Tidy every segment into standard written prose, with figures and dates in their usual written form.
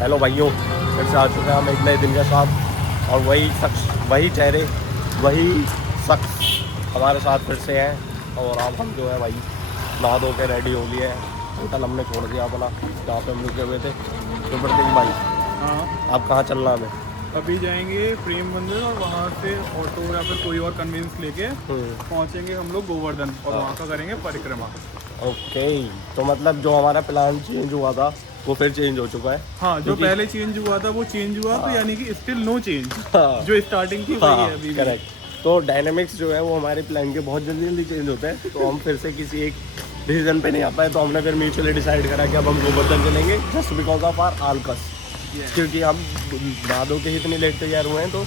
Hello भाइयों, फिर से आ चुके हैं हम एक नए दिन के साथ और वही शख्स, वही चेहरे, वही शख्स हमारे साथ फिर से हैं। और अब हम जो है भाई नहा धो के रेडी हो लिए हैं। होटल हमने छोड़ दिया अपना जहाँ पे हम रुके हुए थे। तो प्रतीक भाई, हाँ, आप कहाँ चलना हमें? अभी जाएंगे प्रेम मंदिर और वहाँ से ऑटो या फिर कोई और कन्वींस लेके पहुँचेंगे हम लोग गोवर्धन और वहाँ का करेंगे परिक्रमा। ओके, तो मतलब जो हमारा प्लान चेंज हुआ था वो फिर चेंज हो चुका है। हाँ, जो पहले चेंज हुआ था वो चेंज हुआ, तो यानी कि स्टिल नो चेंज। जो स्टार्टिंग थी वही है अभी भी। करेक्ट। तो डायनामिक्स जो है वो हमारे प्लान के बहुत जल्दी जल्दी चेंज होते हैं। तो हम फिर से किसी एक डिसीजन पे नहीं आ पाए, तो हमने फिर म्यूचुअली डिसाइड करा कि अब हम गोवर्धन चलेंगे जस्ट बिकॉज ऑफ आर आलकस। क्योंकि हम दादों के इतने लेट तैयार हुए हैं तो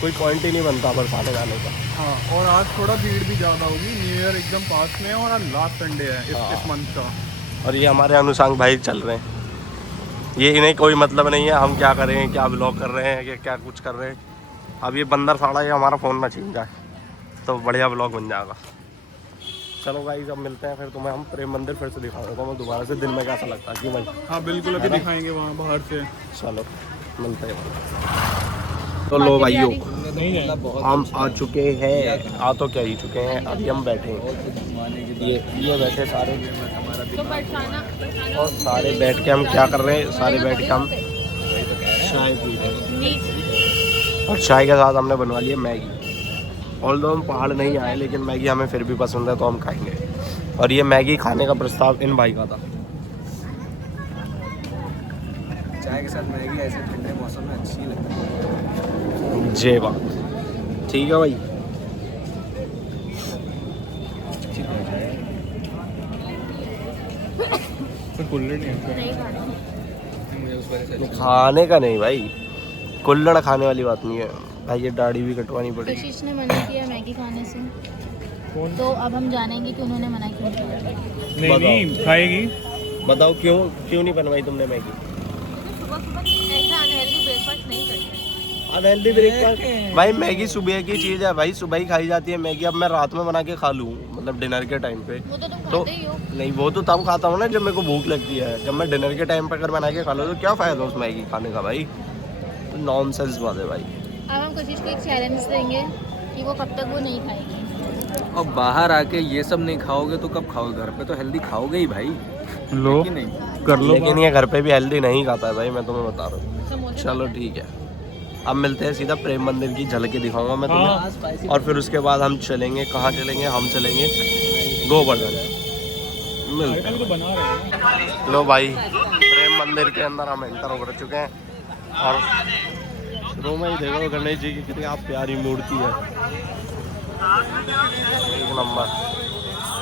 कोई पॉइंट ही नहीं बनता बरसाने जाने का। हाँ, और आज थोड़ा भीड़ भी ज़्यादा होगी, न्यू ईयर एकदम पास में है और आज लास्ट संडे है इस मंथ का। और ये हमारे अनुसांग भाई चल रहे हैं। ये इन्हें कोई मतलब नहीं है हम क्या कर रहे हैं, क्या ब्लॉग कर रहे हैं, क्या कुछ कर रहे हैं। अब ये बंदर साड़ा ये हमारा फ़ोन ना छीन जाए तो बढ़िया ब्लॉग बन जाएगा। चलो गाइस, अब मिलते हैं फिर। तुम्हें हम प्रेम मंदिर फिर से दिखा देता हूँ दोबारा से दिन में कैसा लगता है। क्यों भाई? हाँ बिल्कुल, अभी दिखाएंगे वहाँ बाहर से। चलो मिलते हैं। तो लो भाइयों, हम आ चुके हैं, आ तो क्या ही चुके हैं, अभी हम बैठे हैं। ये बैठे सारे और सारे बैठ के हम क्या कर रहे हैं, सारे बैठ के हम चाय पी रहे हैं। और चाय के साथ हमने बनवा लिया मैगी। ऑल्दो हम पहाड़ नहीं आए लेकिन मैगी हमें फिर भी पसंद है तो हम खाएंगे। और ये मैगी खाने का प्रस्ताव इन भाई का था। चाय के साथ मैगी ऐसे ठंडे मौसम में अच्छी लगती है। जय बात, ठीक है भाई। खाने का नहीं भाई, कुल्हड़ खाने वाली बात नहीं है भाई। ये दाढ़ी भी कटवानी पड़ेगी। कशिश ने मना किया मैगी खाने से, तो अब हम जानेंगे कि उन्होंने मना क्यों किया। नहीं खाएगी। बताओ क्यों नहीं बनवाई तुमने मैगी? ऐसा अनहेल्दी ब्रेकफास्ट नहीं करते। अनहेल्दी ब्रेकफास्ट भाई, मैगी सुबह की चीज़ है भाई, सुबह ही खाई जाती है मैगी। अब मैं रात में बना के खा लूँ, मतलब डिनर के टाइम पे, वो तो तुम तो खाते ही हो। नहीं, वो तो तब खाता हूँ ना जब मेरे को भूख लगती है। जब मैं डिनर के टाइम पे अगर बना के खा लूँ तो क्या फ़ायदा उस मैगी खाने का भाई? नॉनसेंस बात है भाई। अब हम कशिश को एक चैलेंज देंगे कि वो कब तक वो नहीं खाएगी। और बाहर आके ये सब नहीं खाओगे तो कब खाओगे? घर पे तो हेल्दी खाओगे ही भाई। लो कि नहीं? कर लो। लेकिन ये घर पे भी हेल्दी नहीं खाता है भाई, मैं तुम्हें बता रहा हूँ। समोसे चलो ठीक है, अब मिलते हैं सीधा प्रेम मंदिर की झलकें दिखाऊंगा मैं तुम्हें। और फिर उसके बाद हम चलेंगे, कहाँ चलेंगे? हम चलेंगे गोवर्धन। मिलते हैं। तो बना रहे हैं। लो भाई, प्रेम मंदिर के अंदर हम एंटर हो चुके हैं और शुरू में ही देखो गणेश जी की कितनी आप प्यारी मूर्ति है, एक नंबर।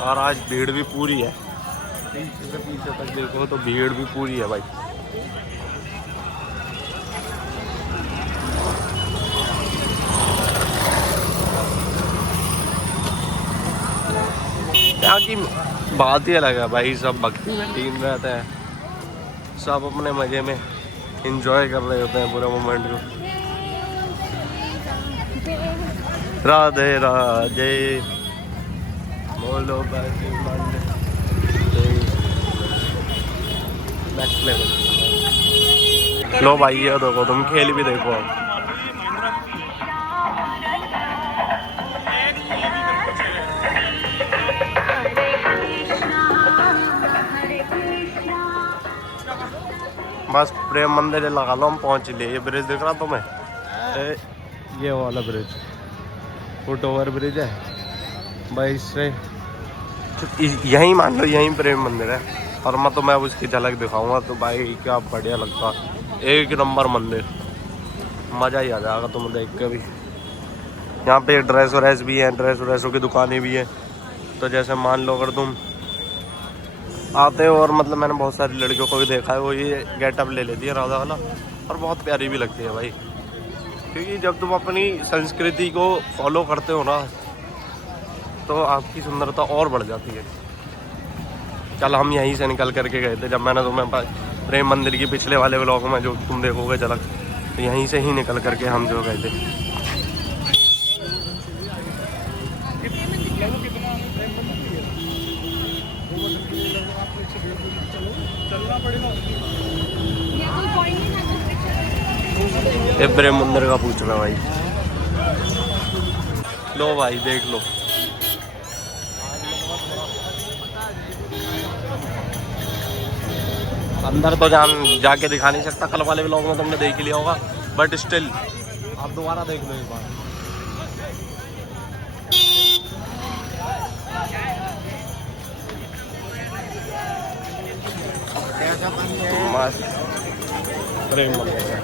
और आज भीड़ भी पूरी है, पीछे से पीछे तक देखो तो भीड़ भी पूरी है भाई। यहाँ की बात ही अलग है भाई, सब भक्ति में लीन रहते हैं, सब अपने मज़े में इंजॉय कर रहे होते हैं पूरे मोमेंट को। राधे राधे बोलो नेक्स्ट लेवल। लो भाई, ये देखो, तुम खेल भी देखो। बस प्रेम मंदिर लगा लो, हम पहुंच लिए। ये ब्रिज दिख रहा तुम्हें? ये वाला ब्रिज, फुट ओवर ब्रिज है भाई। इससे यहीं मान लो, यहीं प्रेम मंदिर है। और मैं तुम्हें अब उसकी झलक दिखाऊंगा तो भाई क्या बढ़िया लगता, एक नंबर मंदिर, मज़ा ही आ जाएगा तुम्हें देख के भी। यहाँ पे ड्रेस व्रेस भी हैं, ड्रेस व्रेसों की दुकानें भी हैं। तो जैसे मान लो अगर तुम आते हो, और मतलब मैंने बहुत सारी लड़कियों को भी देखा है, वो ये गेटअप ले लेती है राधा वाला, और बहुत प्यारी भी लगती है भाई। क्योंकि जब तुम अपनी संस्कृति को फॉलो करते हो ना तो आपकी सुंदरता और बढ़ जाती है। कल हम यहीं से निकल करके गए थे, जब मैंने तुम्हें प्रेम मंदिर की पिछले वाले व्लॉग में जो तुम देखोगे झलक, तो यहीं से ही निकल करके हम जो गए थे। चलना पड़ेगा। ये प्रेम मंदिर का पूछ रहा भाई। लो भाई देख लो। अंदर तो जाके दिखा नहीं सकता, कल वाले व्लॉग में तुमने देख ही लिया होगा, बट स्टिल आप दोबारा देख लो एक बार। मस्त प्रेम मंदिर है।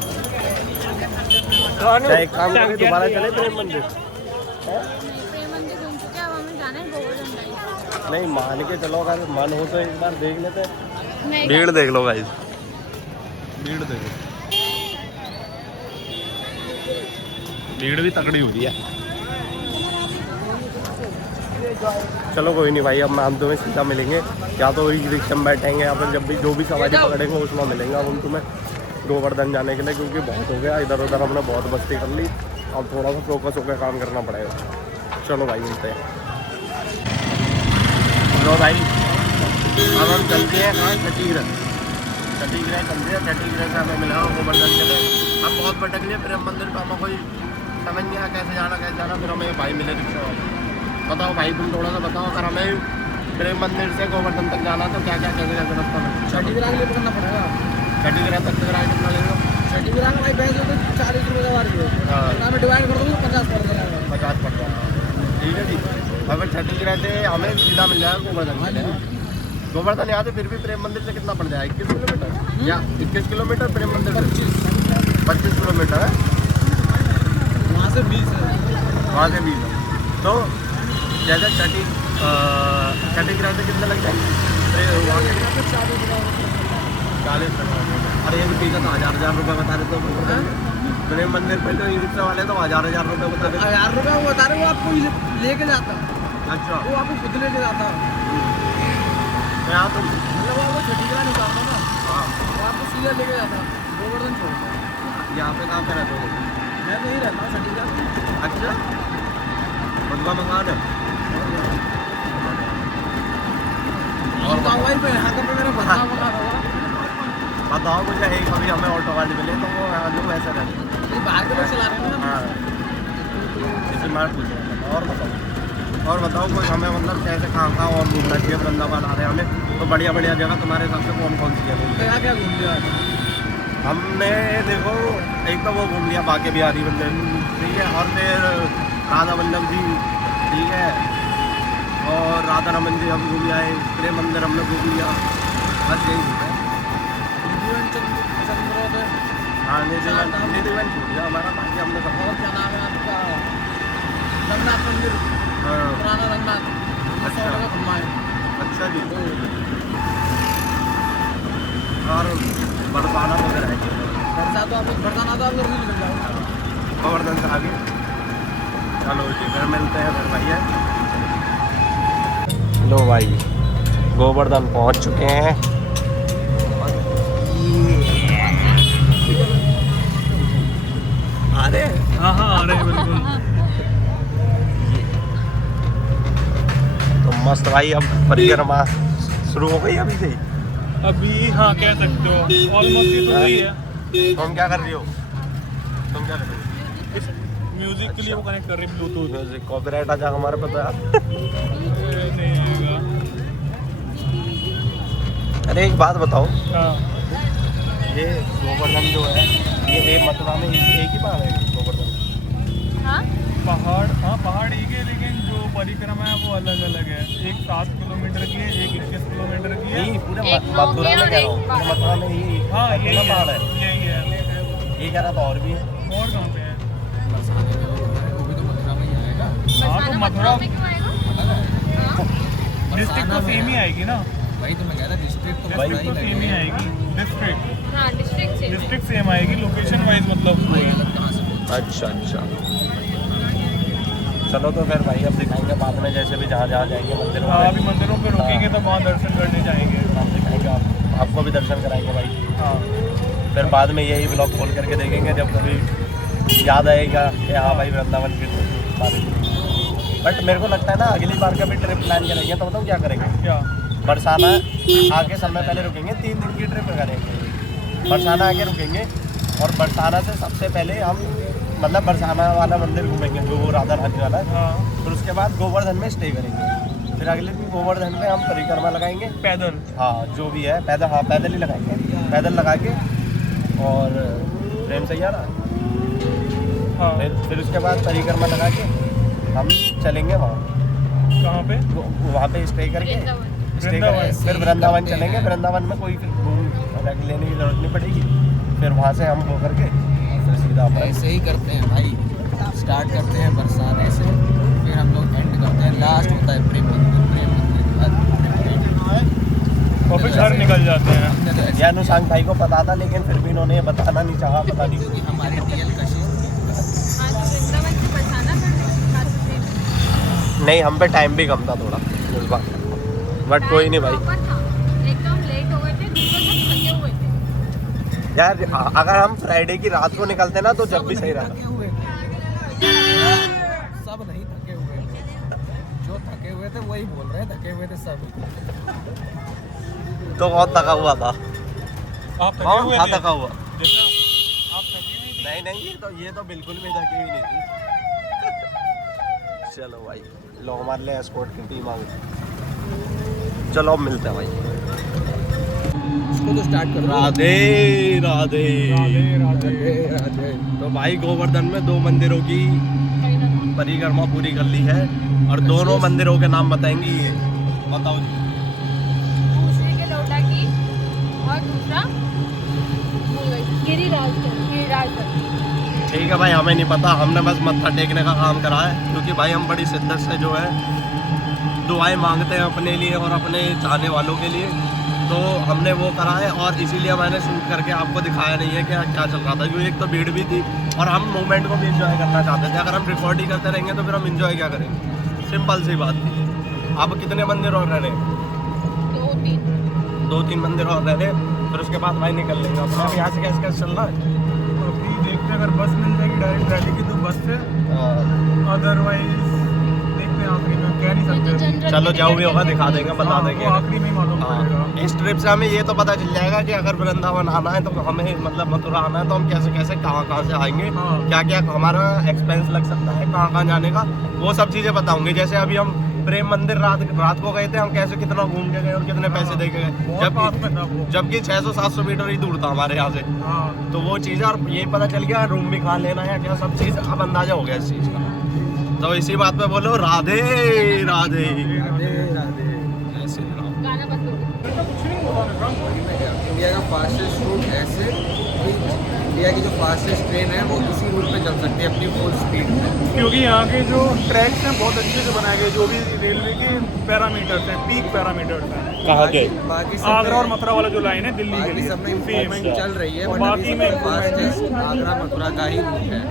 क्या एक काम करें, दोबारा चले प्रेम मंदिर? प्रेम मंदिर घूम चुके हैं, अब हमें जाना है गोवर्धन गाइस। नहीं मान के चलो, अगर मन हो तो एक बार देख लेते। नहीं भीड़ देख लो गाइस, भीड़ देखो, भीड़ भी तगड़ी हो रही है। चलो कोई नहीं भाई, अब हम तुम्हें सीधा मिलेंगे, या तो वही रिक्शा में बैठेंगे या फिर जब भी जो भी सवारी पकड़ेंगे उसमें मिलेंगे। अब हम तुम्हें गोवर्धन जाने के लिए, क्योंकि बहुत हो गया इधर उधर, हमने बहुत मस्ती कर ली, अब थोड़ा सा फोकस होकर काम करना पड़ेगा। चलो भाई मिलते हैं। चलो भाई अब हम चलते हैं कहाँ? छठीगृह चलते हैं। छठीगृह से हमें मिला गोवर्धन के लिए। हम बहुत भटक लिए प्रेम मंदिर का, हमें कोई समझ नहीं आया कैसे जाना। फिर हमें भाई मिले रिक्शा वाले। बताओ भाई तुम थोड़ा सा बताओ, अगर हमें प्रेम मंदिर से गोवर्धन तक जाना तो क्या क्या कैसे कैसे रास्ता में? छठीगृह के लिए करना पड़ेगा। छठीगृह तक कितना लगेगा? छठीगृह में भाई 40 रुपये का बार में डिवाइड कर दूँगा 50 पड़ जाएगा। 50 पड़ जाएगा, ठीक है जी। अगर छठीगृह से हमें सीधा मिल जाएगा गोवर्धन के लिए। गोवर्धन यहाँ से फिर भी प्रेम मंदिर से कितना पड़ जाएगा? 21 किलोमीटर या 21 किलोमीटर प्रेम मंदिर से? 25 किलोमीटर है। वहाँ से 20 है। वहाँ से 20 है। तो जैसे छठीगृह से कितने लग जाएंगे? वहाँ से 40 अरे एक टिकट तो 1000 रुपये बता रहे तो प्रेम मंदिर पे तो ई रिक्शा वाले तो 1000 रुपये बता रहे। 1000 रुपये वो बता रहे, वो आपको लेके जाता। अच्छा, वो आपको खुद लेके जाता। यहाँ तो मतलब वो आपको छठीगृह नहीं उतारता ना, हाँ, वो आपको सीधा लेके जाता गोवर्धन छोड़ता। यहाँ पे कहाँ पे रहते हो? मैं तो यही रहता हूँ छठीगृह। अच्छा, बदला मंगा दे। और भाई पे यहाँ पे मेरा बता होगा। बताओ मुझे, एक अभी हमें ऑटो वाले मिले तो वो जो वैसे रहते ये बाहर के लोग चला रहे हैं ना। हाँ, इसी मार पूछ रहा था। और बताओ कुछ हमें, मतलब कैसे कहाँ और घूमना चाहिए? वृंदावन आ रहे हैं हमें तो बढ़िया बढ़िया जगह तुम्हारे हिसाब से कौन सी है? क्या क्या घूम लिया हमने देखो एक तो वो घूम लिया बाके बिहारी मंदिर, ठीक है, और फिर राधा वल्लभ जी, ठीक है, और राधा रमन जी हम घूम आए। प्रेम मंदिर हमने घूम लिया, बस यही घूमा। हाँ निधिवन घूम लिया हमारा, बाकी हमने सब। और क्या नाम है आपका? रंगनाथ मंदिर। हाँ, पुराना रंगनाथ। अच्छा। 100 का खम्मा है। अच्छा जी। और बरसाना वगैरह है? बरसात तो आप बरसाना तो आप लोग नहीं निकल जाओगे। गोवर्धन से आगे। चलो जी फिर मिलते हैं फिर भैया। लो भाई गोवर्धन पहुंच चुके हैं। अरे हाँ हाँ आ रहे हैं बिल्कुल। तो मस्त भाई, अब परिक्रमा शुरू हो गई अभी से? अभी हाँ कह सकते हो, ऑलमोस्ट ही तो वही है। तुम क्या कर रही हो? इस म्यूजिक के लिए वो कनेक्ट कर रहे हैं ब्लूटूथ। म्यूजिक कॉपीराइट आ जाएगा हमारे पे तो यार। नहीं आएगा। अरे एक बात बताओ, हाँ ये गोवर्धन जो है ये मथुरा में एक ही पहाड़ है गोवर्धन? हाँ पहाड़, हाँ पहाड़ एक है, लेकिन जो परिक्रमा है वो अलग अलग है। एक 7 किलोमीटर की है, एक 21 किलोमीटर की है। नहीं पूरे एक नौ मथुरा की में और कह रहा एक हूँ, पहाड़। मथुरा में ही हाँ अकेला यही पहाड़ है। यही है। ये कह रहा था और भी है। और कहाँ पे है? वो भी तो मथुरा में ही आएगा। हाँ तो मथुरा में क्यों आएगा? डिस्ट्रिक्ट तो सेम ही आएगी ना। वही तो मैं कह रहा, डिस्ट्रिक्ट तो डिस्ट्रिक्ट तो सेम ही आएगी। डिस्ट्रिक्ट हाँ डिस्ट्रिक्ट सेम आएगी, लोकेशन वाइज मतलब वो है। अच्छा अच्छा, चलो तो फिर भाई अब दिखाएंगे बाद में, जैसे भी जहाँ जहाँ जाएंगे मंदिरों हाँ में। अभी मंदिरों पे रुकेंगे तो वहाँ दर्शन करने जाएंगे। हम दिखाएंगे, आपको भी दर्शन कराएंगे भाई। हाँ फिर बाद में यही ब्लॉग खोल करके देखेंगे जब कभी याद आएगा कि हाँ भाई वृंदावन की बात। बट मेरे को लगता है ना अगली बार का भी ट्रिप प्लान करेंगे तो बताओ क्या करेंगे? क्या? बरसाना आके समय पहले रुकेंगे, 3 दिन की ट्रिप करेंगे। बरसाना आके रुकेंगे, और बरसाना से सबसे पहले हम मतलब बरसाना वाला मंदिर घूमेंगे जो वो राधा रानी वाला है। हाँ फिर उसके बाद गोवर्धन में स्टे करेंगे। फिर अगले दिन गोवर्धन में हम परिक्रमा लगाएंगे पैदल। हाँ जो भी है पैदल, हाँ पैदल ही लगाएंगे, पैदल लगा के और प्रेम से यार हाँ फिर उसके बाद परिक्रमा लगा के हम चलेंगे वहाँ। कहाँ पे? वहाँ पे स्टे करके वृंदावन। फिर वृंदावन चलेंगे। वृंदावन में कोई फिर घूम लेने की जरूरत नहीं पड़ेगी। फिर वहाँ से हम हो करके फिर सीधा अपना ऐसे ही करते हैं भाई, स्टार्ट करते हैं बरसाने से, फिर हम लोग एंड करते हैं, लास्ट होता है प्रेम मंदिर, प्रेम मंदिर के बाद और फिर घर निकल जाते हैं। हमने तो ऐसे या अनुशांत भाई को पता था लेकिन फिर भी इन्होंने ये बताना नहीं चाहा, पता नहीं क्योंकि हमारी डीएल कशिश नहीं, हम पे टाइम भी कम था थोड़ा इस बार, बट कोई नहीं भाई। एकदम लेट हो गए थे, थके हुए थे। यार अगर हम फ्राइडे की रात को निकलते ना तो जब भी सही रहता। थके हुए सब नहीं थके हुए, जो थके हुए थे वही बोल रहे हैं थके हुए थे सब। तो बहुत थका हुआ था। आप थके कौन हुए था थे? थका हुआ? जैसा आप थके नहीं थे? नहीं ये तो बिल्कुल भी थकी हुई नहीं थी। चलो भाई लो हमारे लिए एस्कॉर्ट की टीम आ गई। चलो अब मिलते हैं भाई। इसको तो स्टार्ट कर राधे राधे राधे राधे। राधे। तो भाई गोवर्धन में 2 मंदिरों की परिक्रमा पूरी कर ली है और दोनों मंदिरों के नाम बताएंगी। ये बताओ जी। दूसरे के लोटा की और दूसरा भूल गई, गिरिराज। ठीक है भाई, हमें नहीं पता, हमने बस मत्था टेकने का काम करा है क्योंकि भाई हम बड़ी शिद्दत से जो है दुआएं मांगते हैं अपने लिए और अपने चाहने वालों के लिए। तो हमने वो करा है और इसीलिए मैंने शूट करके आपको दिखाया नहीं है कि क्या चल रहा था, क्योंकि एक तो भीड़ भी थी और हम मूवमेंट को भी इंजॉय करना चाहते थे। अगर हम रिकॉर्ड ही करते रहेंगे तो फिर हम इंजॉय क्या करेंगे? सिंपल सी बात थी। अब कितने मंदिर और रह रहे? 2-3 मंदिर और रह रहे, फिर उसके बाद भाई निकल लेंगे अपना। अब यहाँ से कैसे चलना है? अभी देखते हैं, अगर बस मिल जाएगी डायरेक्ट रैली की तो बस से, अदरवाइज देखते हैं आखिरी में, कह नहीं सकते। चलो जाओ भी होगा दिखा देंगे, बता हाँ, देंगे। वो आखिरी में ही मालूम पड़ेगा। हाँ, इस ट्रिप से हमें ये तो पता चल जाएगा कि अगर वृंदावन आना है तो हमें मतलब मथुरा आना है तो हम कैसे कैसे कहाँ से आएंगे, हाँ। क्या क्या हमारा एक्सपेंस लग सकता है, कहाँ जाने का, वो सब चीज़ें बताऊंगे। जैसे अभी हम प्रेम मंदिर रात को गए थे, हम कैसे कितना घूम के गए और कितने पैसे दे के गए, बहुत पास में था वो। जबकि 600-700 मीटर ही दूर था हमारे यहाँ से। हाँ तो वो चीज़ और ये पता चल गया रूम भी कहाँ लेना है, क्या सब चीज़ अब अंदाजा हो गया इस चीज़ का। तो इसी बात पे बोलो राधे राधे राधे राधे। जय श्री राम। गाना बंद हो गया। इंडिया का फास्टेस्ट रूट ऐसे कि इंडिया की जो फास्टेस्ट ट्रेन है वो इसी रूट पे चल सकती है अपनी फुल स्पीड में, क्योंकि यहाँ के जो ट्रैक्स हैं बहुत अच्छे से बनाए गए, जो भी रेलवे के पैरामीटर्स हैं, पीक पैरामीटर्स हैं। कहाँ के? बाकी सब आगरा और मथुरा वाला जो लाइन है दिल्ली के बाकी लिए सब में सेम इम्प्रूवमेंट चल रही है, और बट बाकी में फास्टेस्ट आगरा मथुरा का ही रूट है।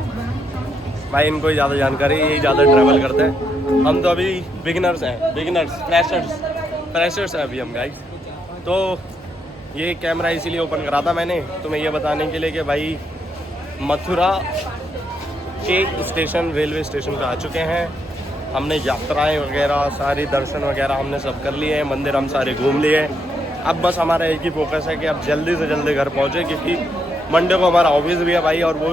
भाई इनको ही ज़्यादा जानकारी, यही ज़्यादा ट्रैवल करते हैं। हम तो अभी बिगिनर्स हैं, फ्रेशर्स हैं अभी हम गाइस। तो ये कैमरा इसीलिए ओपन करा था मैंने तुम्हें ये बताने के लिए कि भाई मथुरा के स्टेशन रेलवे स्टेशन पे आ चुके हैं। हमने यात्राएं वगैरह सारी दर्शन वगैरह हमने सब कर लिए हैं, मंदिर हम सारे घूम लिए। अब बस हमारा एक ही फोकस है कि अब जल्दी से जल्दी घर पहुँचे, क्योंकि मंडे को हमारा ऑफिस भी है भाई, और वो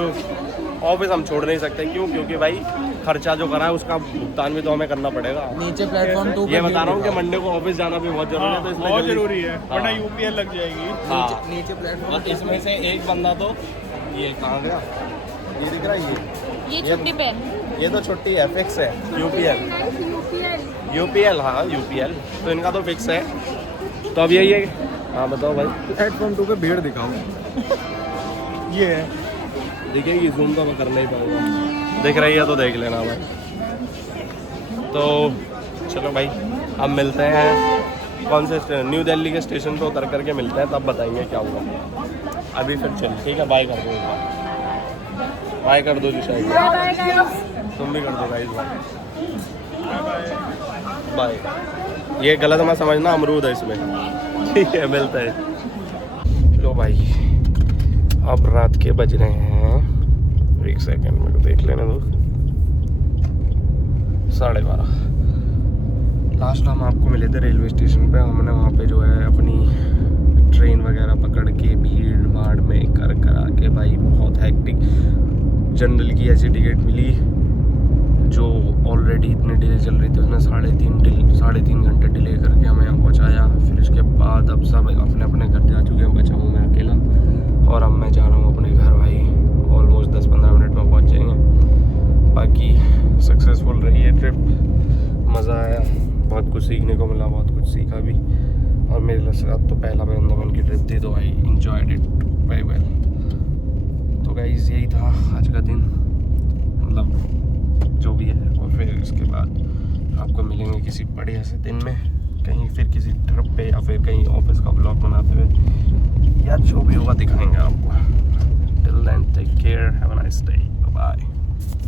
ऑफिस हम छोड़ नहीं सकते। क्यों? क्योंकि भाई खर्चा जो करा है उसका भुगतान भी तो हमें करना पड़ेगा। नीचे प्लेटफॉर्म 2 ये बता रहा हूँ कि मंडे को ऑफिस जाना भी बहुत जरूरी है, तो इसलिए बहुत जल्दी- जरूरी है, वरना हाँ। यूपीएल लग जाएगी। हाँ। नीचे प्लेटफॉर्म और इसमें से एक बंदा तो ये कहाँ गया, ये दिख रहा है, ये छुट्टी पे ये तो छुट्टी है, फिक्स है। यूपीएल हाँ यूपीएल, तो इनका तो फिक्स है। तो अब यही है। हाँ बताओ भाई। प्लेटफॉर्म 2 पे भीड़ दिखाओ। ये है देखिए ये जूम तो मैं करना ही पड़ेगा, दिख रही है तो देख लेना भाई। तो चलो भाई अब मिलते हैं कौन से न्यू दिल्ली के स्टेशन पे उतर करके मिलते हैं, तब बताएंगे क्या हुआ। अभी फिर चल ठीक है, बाय कर दो, बाय कर दो जी शायद, तुम भी कर दो गाइस बाय। ये गलत मत समझना, अमरूद है इसमें। ठीक है मिलते हैं। लो भाई अब रात के बज रहे हैं, एक सेकंड में देख लेने दो, 12:30। लास्ट हम आपको मिले थे रेलवे स्टेशन पे। हमने वहाँ पे जो है अपनी ट्रेन वगैरह पकड़ के भीड़ भाड़ में कर करा के भाई बहुत जनरल की ऐसी टिकट मिली जो ऑलरेडी इतनी डिले चल रही थी, उसने 3.5 घंटे डिले करके हमें यहाँ पहुँचाया। फिर उसके बाद अब सब अपने अपने घर जा चुके हैं, बचा हूँ मैं अकेला। और अब मैं जा रहा हूँ अपने घर भाई, ऑलमोस्ट 10-15 मिनट में पहुँच जाएंगे। बाकी सक्सेसफुल रही है ट्रिप, मज़ा आया, बहुत कुछ सीखने को मिला, बहुत कुछ सीखा भी। और मेरे साथ तो पहला वृंदावन की ट्रिप थी, तो I enjoyed it very well. तो गाइस यही था आज का दिन, मतलब जो भी है। और फिर इसके बाद आपको मिलेंगे किसी बढ़िया से दिन में, कहीं फिर किसी ट्रिप पे या फिर कहीं ऑफिस का ब्लॉग बनाते हुए, या जो भी होगा दिखाएंगे आपको। Till then take care, have a nice day, bye bye.